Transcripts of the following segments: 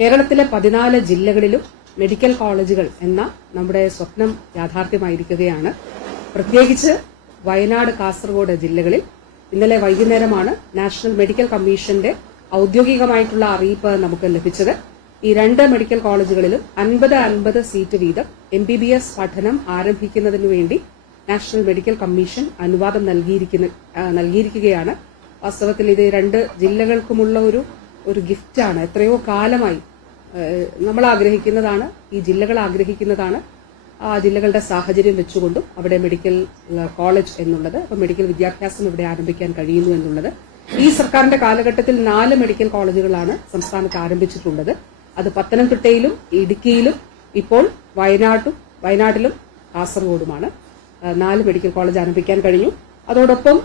കേരളത്തിലെ പതിനാല് ജില്ലകളിലും മെഡിക്കൽ കോളേജുകൾ എന്ന നമ്മുടെ സ്വപ്നം യാഥാർത്ഥ്യമായിരിക്കുകയാണ്. പ്രത്യേകിച്ച് വയനാട് കാസർഗോഡ് ജില്ലകളിൽ ഇന്നലെ വൈകുന്നേരമാണ് നാഷണൽ മെഡിക്കൽ കമ്മീഷന്റെ ഔദ്യോഗികമായിട്ടുള്ള അറിയിപ്പ് നമുക്ക് ലഭിച്ചത്. ഈ രണ്ട് മെഡിക്കൽ കോളേജുകളിലും അൻപത് അൻപത് സീറ്റ് വീതം എം ബി ബി എസ് പഠനം ആരംഭിക്കുന്നതിനു വേണ്ടി നാഷണൽ മെഡിക്കൽ കമ്മീഷൻ അനുവാദം നൽകിയിരിക്കുന്ന നൽകിയിരിക്കുകയാണ്. വാസ്തവത്തിൽ ഇത് രണ്ട് ജില്ലകൾക്കുമുള്ള ഒരു ഒരു ഗിഫ്റ്റാണ്. എത്രയോ കാലമായി നമ്മൾ ആഗ്രഹിക്കുന്നതാണ് ഈ ജില്ലകൾ ആഗ്രഹിക്കുന്നതാണ്. ആ ജില്ലകളുടെ സാഹചര്യം വെച്ചുകൊണ്ടും അവിടെ മെഡിക്കൽ കോളേജ് എന്നുള്ളത് മെഡിക്കൽ വിദ്യാഭ്യാസം ഇവിടെ ആരംഭിക്കാൻ കഴിയുന്നു എന്നുള്ളത്. ഈ സർക്കാരിന്റെ കാലഘട്ടത്തിൽ നാല് മെഡിക്കൽ കോളേജുകളാണ് സംസ്ഥാനത്ത് ആരംഭിച്ചിട്ടുള്ളത്. അത് പത്തനംതിട്ടയിലും ഇടുക്കിയിലും ഇപ്പോൾ വയനാട്ടും വയനാട്ടിലും കാസർഗോഡുമാണ്. നാല് മെഡിക്കൽ കോളേജ് ആരംഭിക്കാൻ കഴിഞ്ഞു. അതോടൊപ്പം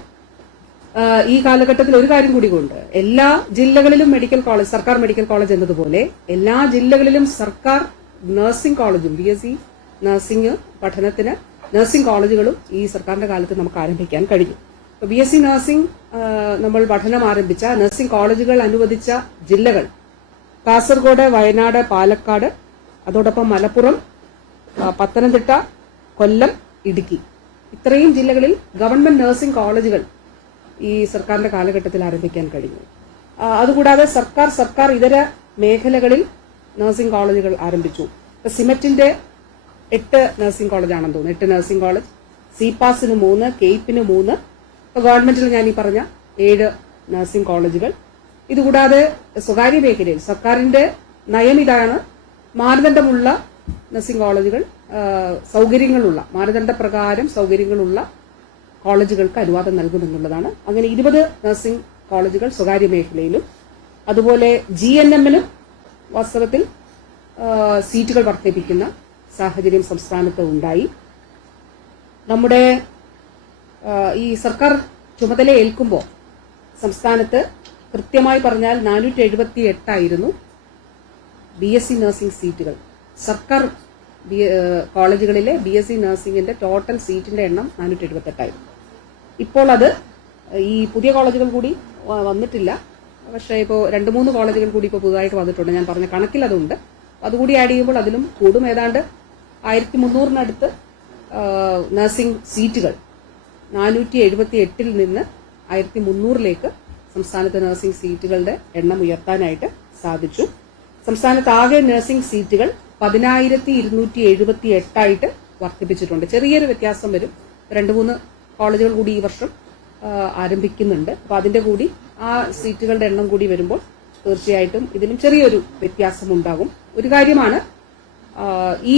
ഈ കാലഘട്ടത്തിൽ ഒരു കാര്യം കൂടി കൊണ്ട് എല്ലാ ജില്ലകളിലും മെഡിക്കൽ കോളേജ് സർക്കാർ മെഡിക്കൽ കോളേജ് എന്നതുപോലെ എല്ലാ ജില്ലകളിലും സർക്കാർ നഴ്സിംഗ് കോളേജും ബി എസ് സി നഴ്സിംഗ് പഠനത്തിന് നഴ്സിംഗ് കോളേജുകളും ഈ സർക്കാരിന്റെ കാലത്ത് നമുക്ക് ആരംഭിക്കാൻ കഴിഞ്ഞു. ബി എസ് സി നഴ്സിംഗ് നമ്മൾ പഠനം ആരംഭിച്ച നഴ്സിംഗ് കോളേജുകൾ അനുവദിച്ച ജില്ലകൾ കാസർഗോഡ് വയനാട് പാലക്കാട് അതോടൊപ്പം മലപ്പുറം പത്തനംതിട്ട കൊല്ലം ഇടുക്കി. ഇത്രയും ജില്ലകളിൽ ഗവൺമെന്റ് നഴ്സിംഗ് കോളേജുകൾ ഈ സർക്കാരിന്റെ കാലഘട്ടത്തിൽ ആരംഭിക്കാൻ കഴിഞ്ഞു. അതുകൂടാതെ സർക്കാർ സർക്കാർ ഇതര മേഖലകളിൽ നഴ്സിംഗ് കോളേജുകൾ ആരംഭിച്ചു. സിമറ്റിന്റെ എട്ട് നഴ്സിംഗ് കോളേജാണെന്ന് തോന്നുന്നു. എട്ട് നഴ്സിംഗ് കോളേജ് സിപാസിന് മൂന്ന് കെയ്പ്പിന് മൂന്ന് ഗവൺമെന്റിൽ ഞാൻ ഈ പറഞ്ഞ ഏഴ് നഴ്സിംഗ് കോളേജുകൾ. ഇതുകൂടാതെ സ്വകാര്യ മേഖലയിൽ സർക്കാരിന്റെ നയം ഇതാണ് മാനദണ്ഡമുള്ള നഴ്സിംഗ് കോളേജുകൾ സൗകര്യങ്ങളുള്ള മാനദണ്ഡപ്രകാരം സൗകര്യങ്ങളുള്ള കോളേജുകൾക്ക് അനുവാദം നൽകുമെന്നുള്ളതാണ്. അങ്ങനെ ഇരുപത് നഴ്സിംഗ് കോളേജുകൾ സ്വകാര്യ മേഖലയിലും അതുപോലെ ജി എൻ എമ്മിനും വാസ്തവത്തിൽ സീറ്റുകൾ വർദ്ധിപ്പിക്കുന്ന സാഹചര്യം സംസ്ഥാനത്ത് ഉണ്ടായി. നമ്മുടെ ഈ സർക്കാർ ചുമതല ഏൽക്കുമ്പോൾ സംസ്ഥാനത്ത് കൃത്യമായി പറഞ്ഞാൽ നാനൂറ്റി എഴുപത്തി എട്ടായിരുന്നു ബി എസ് സി നഴ്സിംഗ് സീറ്റുകൾ. സർക്കാർ കോളേജുകളിലെ ബി എസ് സി നഴ്സിംഗിന്റെ ടോട്ടൽ സീറ്റിന്റെ എണ്ണം നാനൂറ്റി എഴുപത്തെട്ടായിരുന്നു ഇപ്പോൾ അത് ഈ പുതിയ കോളേജുകൾ കൂടി വന്നിട്ടില്ല. പക്ഷേ ഇപ്പോൾ രണ്ട് മൂന്ന് കോളേജുകൾ കൂടി ഇപ്പോൾ പുതുതായിട്ട് വന്നിട്ടുണ്ട്. ഞാൻ പറഞ്ഞ കണക്കിൽ അതുണ്ട്. അതുകൂടി ആഡ് ചെയ്യുമ്പോൾ അതിലും കൂടും. ഏതാണ്ട് ആയിരത്തി മുന്നൂറിനടുത്ത് നഴ്സിംഗ് സീറ്റുകൾ നാനൂറ്റി എഴുപത്തി എട്ടിൽ നിന്ന് ആയിരത്തി മുന്നൂറിലേക്ക് സംസ്ഥാനത്തെ നഴ്സിംഗ് സീറ്റുകളുടെ എണ്ണം ഉയർത്താനായിട്ട് സാധിച്ചു. സംസ്ഥാനത്ത് ആകെ നഴ്സിംഗ് സീറ്റുകൾ പതിനായിരത്തി ഇരുന്നൂറ്റി എഴുപത്തി എട്ടായിട്ട് വർദ്ധിപ്പിച്ചിട്ടുണ്ട്. ചെറിയൊരു വ്യത്യാസം വരും. രണ്ട് മൂന്ന് കോളേജുകൾ കൂടി ഈ വർഷം ആരംഭിക്കുന്നുണ്ട്. അപ്പോൾ അതിന്റെ കൂടി ആ സീറ്റുകളുടെ എണ്ണം കൂടി വരുമ്പോൾ തീർച്ചയായിട്ടും ഇതിനും ചെറിയൊരു വ്യത്യാസം ഉണ്ടാകും ഒരു കാര്യമാണ് ഈ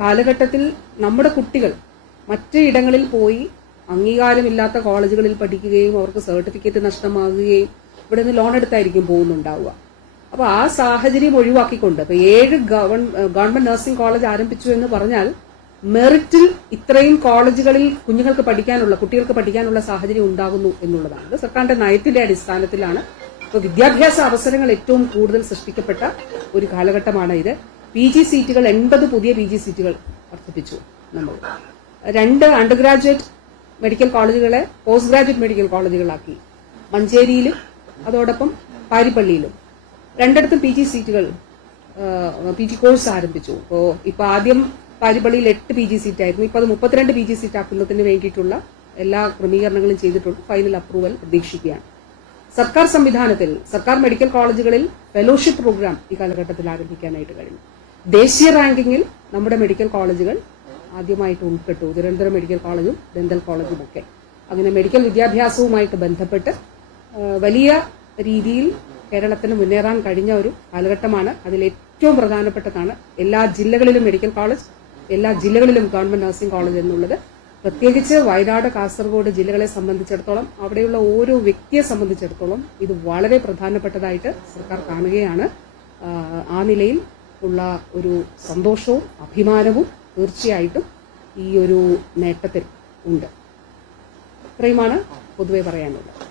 കാലഘട്ടത്തിൽ നമ്മുടെ കുട്ടികൾ മറ്റ് ഇടങ്ങളിൽ പോയി അംഗീകാരമില്ലാത്ത കോളേജുകളിൽ പഠിക്കുകയും അവർക്ക് സർട്ടിഫിക്കറ്റ് നഷ്ടമാകുകയും ഇവിടെ നിന്ന് ലോൺ എടുത്തായിരിക്കും പോകുന്നുണ്ടാവുക. അപ്പോൾ ആ സാഹചര്യം ഒഴിവാക്കിക്കൊണ്ട് ഇപ്പോൾ ഏഴ് ഗവൺ- ഗവൺമെന്റ് നഴ്സിംഗ് കോളേജ് ആരംഭിച്ചു എന്ന് പറഞ്ഞാൽ മെറിറ്റിൽ ഇത്രയും കോളേജുകളിൽ കുഞ്ഞുങ്ങൾക്ക് പഠിക്കാനുള്ള കുട്ടികൾക്ക് പഠിക്കാനുള്ള സാഹചര്യം ഉണ്ടാകുന്നു എന്നുള്ളതാണ്. സർക്കാരിന്റെ നയത്തിന്റെ അടിസ്ഥാനത്തിലാണ് ഇപ്പൊ വിദ്യാഭ്യാസ അവസരങ്ങൾ ഏറ്റവും കൂടുതൽ സൃഷ്ടിക്കപ്പെട്ട ഒരു കാലഘട്ടമാണ് ഇത്. പി ജി സീറ്റുകൾ എൺപത് പുതിയ പി ജി സീറ്റുകൾ വർദ്ധിപ്പിച്ചു നമ്മൾ. രണ്ട് അണ്ടർ ഗ്രാജുവേറ്റ് മെഡിക്കൽ കോളേജുകളെ പോസ്റ്റ് ഗ്രാജുവേറ്റ് മെഡിക്കൽ കോളേജുകളാക്കി. മഞ്ചേരിയിലും അതോടൊപ്പം പാരിപ്പള്ളിയിലും. രണ്ടിടത്തും പി ജി സീറ്റുകൾ പി ജി കോഴ്സ് ആരംഭിച്ചു. അപ്പോൾ ഇപ്പോൾ ആദ്യം പാരിപ്പള്ളിയിൽ എട്ട് പി ജി സീറ്റ് ആയിരുന്നു ഇപ്പോൾ അത് മുപ്പത്തിരണ്ട് പി ജി സീറ്റ് ആക്കുന്നതിന് വേണ്ടിയിട്ടുള്ള എല്ലാ ക്രമീകരണങ്ങളും ചെയ്തിട്ടുണ്ട്. ഫൈനൽ അപ്രൂവൽ പ്രതീക്ഷിക്കുകയാണ്. സർക്കാർ സംവിധാനത്തിൽ സർക്കാർ മെഡിക്കൽ കോളേജുകളിൽ ഫെലോഷിപ്പ് പ്രോഗ്രാം ഈ കാലഘട്ടത്തിൽ ആരംഭിക്കാനായിട്ട് കഴിഞ്ഞു. ദേശീയ റാങ്കിങ്ങിൽ നമ്മുടെ മെഡിക്കൽ കോളേജുകൾ ആദ്യമായിട്ട് ഉൾപ്പെട്ടു. തിരുവനന്തപുരം മെഡിക്കൽ കോളേജും ദന്തൽ കോളേജും ഒക്കെ. അങ്ങനെ മെഡിക്കൽ വിദ്യാഭ്യാസവുമായിട്ട് ബന്ധപ്പെട്ട് വലിയ രീതിയിൽ കേരളത്തിന് മുന്നേറാൻ കഴിഞ്ഞ ഒരു കാലഘട്ടമാണ്. അതിൽ ഏറ്റവും പ്രധാനപ്പെട്ടതാണ് എല്ലാ ജില്ലകളിലും മെഡിക്കൽ കോളേജ് എല്ലാ ജില്ലകളിലും ഗവൺമെന്റ് നഴ്സിംഗ് കോളേജ് എന്നുള്ളത്. പ്രത്യേകിച്ച് വയനാട് കാസർഗോഡ് ജില്ലകളെ സംബന്ധിച്ചിടത്തോളം അവിടെയുള്ള ഓരോ വ്യക്തിയെ സംബന്ധിച്ചിടത്തോളം ഇത് വളരെ പ്രധാനപ്പെട്ടതായിട്ട് സർക്കാർ കാണുകയാണ്. ആ, നിലയിൽ ഉള്ള ഒരു സന്തോഷവും അഭിമാനവും തീർച്ചയായിട്ടും ഈ ഒരു നേട്ടത്തിൽ ഉണ്ട്. ഇത്രയുമാണ് പൊതുവെ പറയാനുള്ളത്.